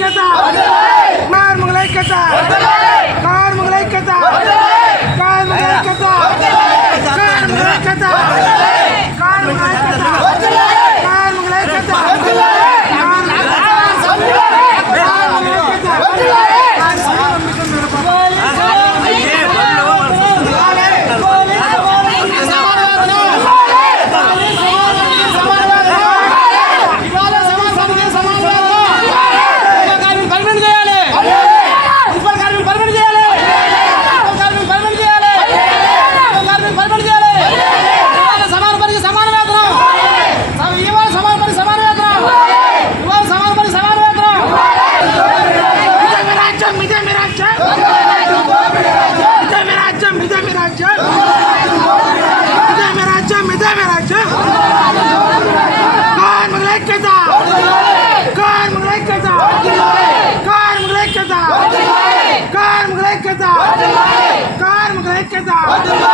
গেতা Abdullah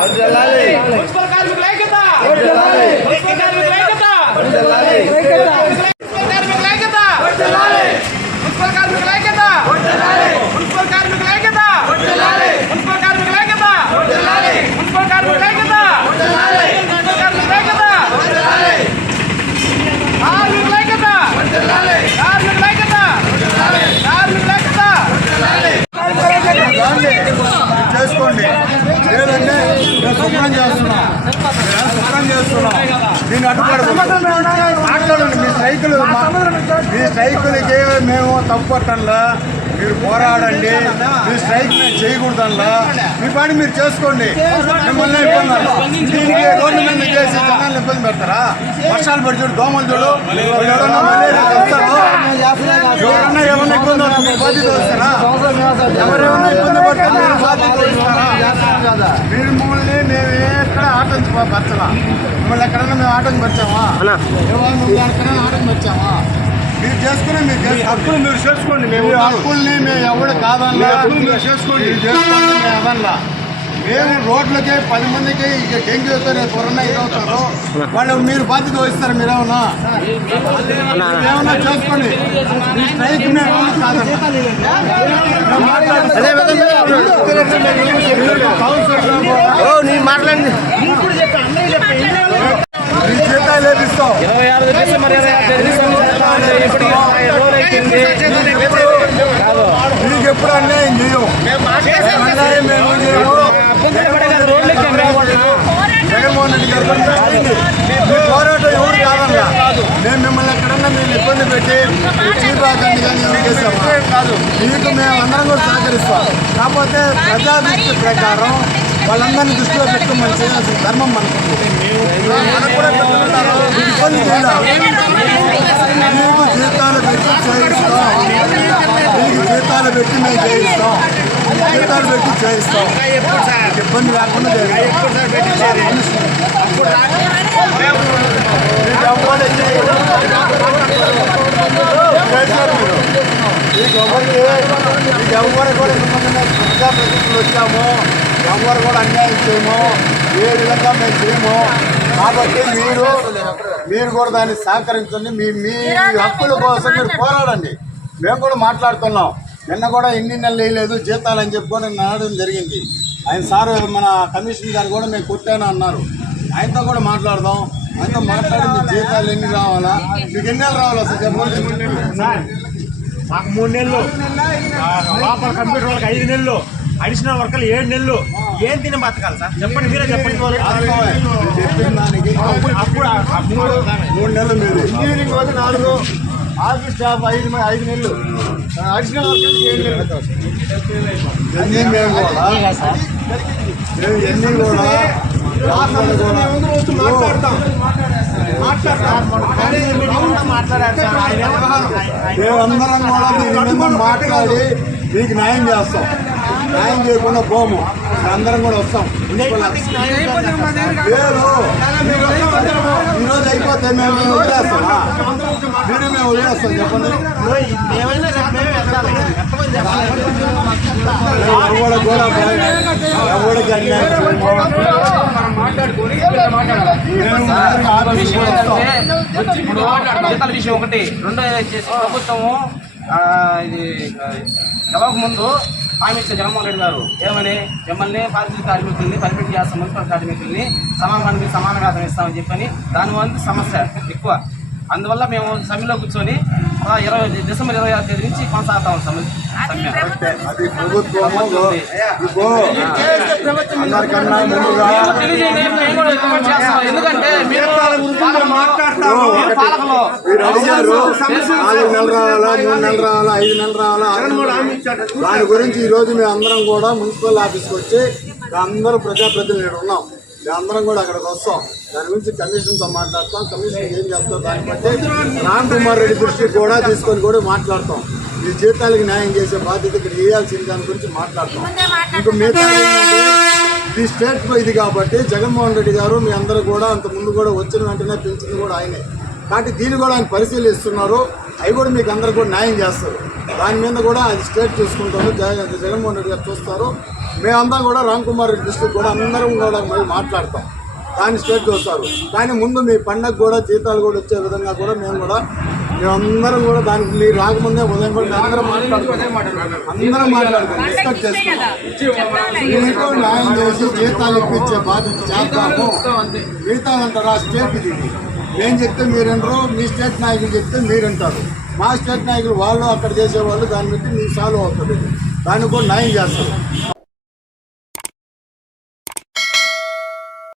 ఐక్యత! Municipal కార్మికుల ఐక్యత! మున్సిపల్ కార్మికుల ఐక్యత! మున్సిపల్ కార్మికుల ఐక్యత! మున్సిపల్ కార్మికుల ఐక్యత! మున్సిపల్ కార్మికుల ఐక్యత! మున్సిపల్ కార్మికుల ఐక్యత! మున్సిపల్ కార్మికుల ఐక్యత! మున్సిపల్ కార్మికుల ఐక్యత! కార్మికుల ఐక్యత! కార్మికుల ఐక్యత! కార్మికుల ఐక్యత! రాండి. చేసుకోండి లేదంటే నేను శుభ్రం చేస్తున్నా. శుభ్రం చేస్తున్నా. దీన్ని అడ్డుపడదు మాట్లాడండి మీ స్ట్రైకులు మీ స్ట్రైకులకి మేము తప్పుపట్టంలా మీరు పోరాడండి. మీ స్ట్రైక్ మేము చేయకూడదల్లా మీ పని మీరు చేసుకోండి. మిమ్మల్ని ఇబ్బంది దీనికి రోడ్డు మీద చేసి జనాలను ఇబ్బంది పెడతారా? వర్షాలు పడి చూడు దోమలు చూడు. ఎవరన్నా మలేరియా వస్తారో ఎవరన్నా ఏమన్నా ఇబ్బంది వస్తే బాధ్యత వస్తారా ఎవరేమన్నా ఇబ్బంది పడితే బాధ్యత వస్తారా మీరు ఆటంకి పరచలా మిమ్మల్ని ఎక్కడన్నా మేము ఆటంకి పరిచామా మిమ్మల్ని ఎక్కడన్నా ఆటంకి పరిచామా మీరు చేసుకునే మీరు హక్కులు మీరు చేసుకోండి మేము హక్కుల్ని మేము ఎవడు కాదన్నా? మీరు చేసుకోండి. చేసుకోండి మేము అదన్నా మేము రోడ్లకి పది మందికి ఇక డెంగ్యూ రేపు ఇది అవుతారో వాళ్ళు మీరు బాధ్యత వహిస్తారు మీరు ఏమన్నా? ఏమన్నా చేసుకోండి. ఈ స్ట్రైక్ మేము మాట్లాడండి. జీతాలు లేపిస్తాం ఇరవై ఆరు ఎప్పుడు అన్యాయం చేయం? మేము జగన్మోహన్ రెడ్డి గారు మీ పోరాటం ఎవరు కాదన్నా మేము మిమ్మల్ని ఎక్కడన్నా మేము ఇబ్బంది పెట్టి చీపాకండి కానీ ఏం చేసాము మీకు మేము అందరం కూడా సహకరిస్తాం. కాకపోతే ప్రజా దృష్టి ప్రకారం వాళ్ళందరినీ దృష్టిలో పెట్టుకుని మనం చేయాల్సిన ధర్మం మనకు మనకు కూడా పెద్దలు ఇబ్బంది చేయాలి. మీకు జీతాలు పెట్టి చేయిస్తాం. మీకు జీతాలు పెట్టి మేము చేయిస్తాం. జీతాలు పెట్టి చేయిస్తాం. ఇబ్బంది లేకుండా ఎవరు కూడా ఎందుకంటే ప్రజాప్రతినిధులు వచ్చాము ఎవరు కూడా అన్యాయం చేయము ఏ విధంగా మేము చేయము కాబట్టి మీరు మీరు కూడా దాన్ని సహకరించండి. మీ మీ హక్కుల కోసం మీరు పోరాడండి. మేము కూడా మాట్లాడుతున్నాం. నిన్న కూడా ఎన్ని నెలలు వేయలేదు జీతాలు అని చెప్పి కూడా అనడం జరిగింది. ఆయన సార్ మన కమిషన్ గారు కూడా మేము కొట్టాను అన్నారు. ఆయనతో కూడా మాట్లాడదాం. ఆయనతో మాట్లాడి మీ జీతాలు ఎన్ని రావాలా? మీకు ఎన్ని నెలలు రావాలా సార్? చెప్పండి. మాకు మూడు నెలలు. లోపల కంప్యూటర్ వాళ్ళకి ఐదు నెలలు. అడిషనల్ వర్కర్లు ఏడు నెలలు. ఏం తిని బతకాలి సార్? చెప్పండి మీరే చెప్పండి అప్పుడు మూడు నెలలు మీరు. ఇంజనీరింగ్ నాలుగు. ఆఫీస్ స్టాఫ్ ఐదు ఐదు నెలలు. అడిషనల్ ఇవన్నీ మేము కూడా ఇవన్నీ కూడా ఆయన మేమందరం కూడా దీని మీద మాట్లాడి మీకు న్యాయం చేస్తాం న్యాయం చేయకుండా పోము అందరం కూడా వస్తాం. ఈరోజు అయిపోతే మేము చెప్పండి జీతాల విషయం ఒకటి. రెండో వచ్చేసి ప్రభుత్వము ఆ, ఇది గెలవక ముందు హామీ ఇచ్చిన జగన్మోహన్ రెడ్డి గారు ఏమని? మిమ్మల్ని పారిశుద్ధ్య కార్మికుల్ని పర్మిట్ చేస్తాం మున్సిపల్ కార్మికుల్ని సమానానికి సమాన వేతనం ఇస్తామని చెప్పని దాని వల్ల సమస్య ఎక్కువ. అందువల్ల మేము సమ్మెలో కూర్చొని ఇరవై డిసెంబర్ ఇరవై ఆరు తేదీ నుంచి కొనసాగుతాం సమ్మె. ఎందుకంటే మీరు? దాని గురించి ఈ రోజు మేము అందరం కూడా మున్సిపల్ ఆఫీస్కి వచ్చి అందరూ ప్రజాప్రతినిధులు ఉన్నాం. అందరం కూడా అక్కడికి వస్తాం. దాని గురించి కమిషన్తో మాట్లాడతాం. కమిషన్ ఏం చేస్తాం దాన్ని బట్టి రామ్ కుమార్ రెడ్డి దృష్టికి కూడా తీసుకొని కూడా మాట్లాడతాం. ఈ జీతాలకు న్యాయం చేసే బాధ్యత ఇక్కడ చేయాల్సిన దాని గురించి మాట్లాడతాం. ఇంకా మిగతా ఇది స్టేట్ ఇది కాబట్టి జగన్మోహన్ రెడ్డి గారు మీ అందరూ కూడా అంత ముందు కూడా వచ్చిన వెంటనే పెంచింది కూడా ఆయనే. కాబట్టి దీన్ని కూడా ఆయన పరిశీలిస్తున్నారు. అవి కూడా మీకు అందరు కూడా న్యాయం చేస్తారు. దాని మీద కూడా అది స్టేట్ చూసుకుంటారు. జగ- జగన్మోహన్ రెడ్డి గారు చూస్తారు. మేమందరం కూడా రామ్ కుమార్ రెడ్డి డిస్ట్రిక్ట్ కూడా అందరం కూడా మరి మాట్లాడతాం. దాన్ని స్టేట్ చూస్తారు. కానీ ముందు మీ పండగ కూడా జీతాలు కూడా వచ్చే విధంగా కూడా మేము కూడా మేమందరం కూడా దానికి మీరు రాకముందే ఉదయం కూడా అందరం మాట్లాడుకుంటాం. అందరం మాట్లాడుకుంటాం. డిస్కస్ చేసుకుంటాం. మీకు న్యాయం చేసి జీతాలు ఇప్పించే బాధ్యత చేద్దాము. మిగతా అంటారా స్టేట్ ఇది. నేను చెప్తే మీరంటారు మీ స్టేట్ నాయకులు చెప్తే మీరంటారు మా స్టేట్ నాయకులు వాళ్ళు అక్కడ చేసేవాళ్ళు దాన్ని బట్టి మీకు సాల్వ్ అవుతుంది. దాన్ని కూడా న్యాయం చేస్తారు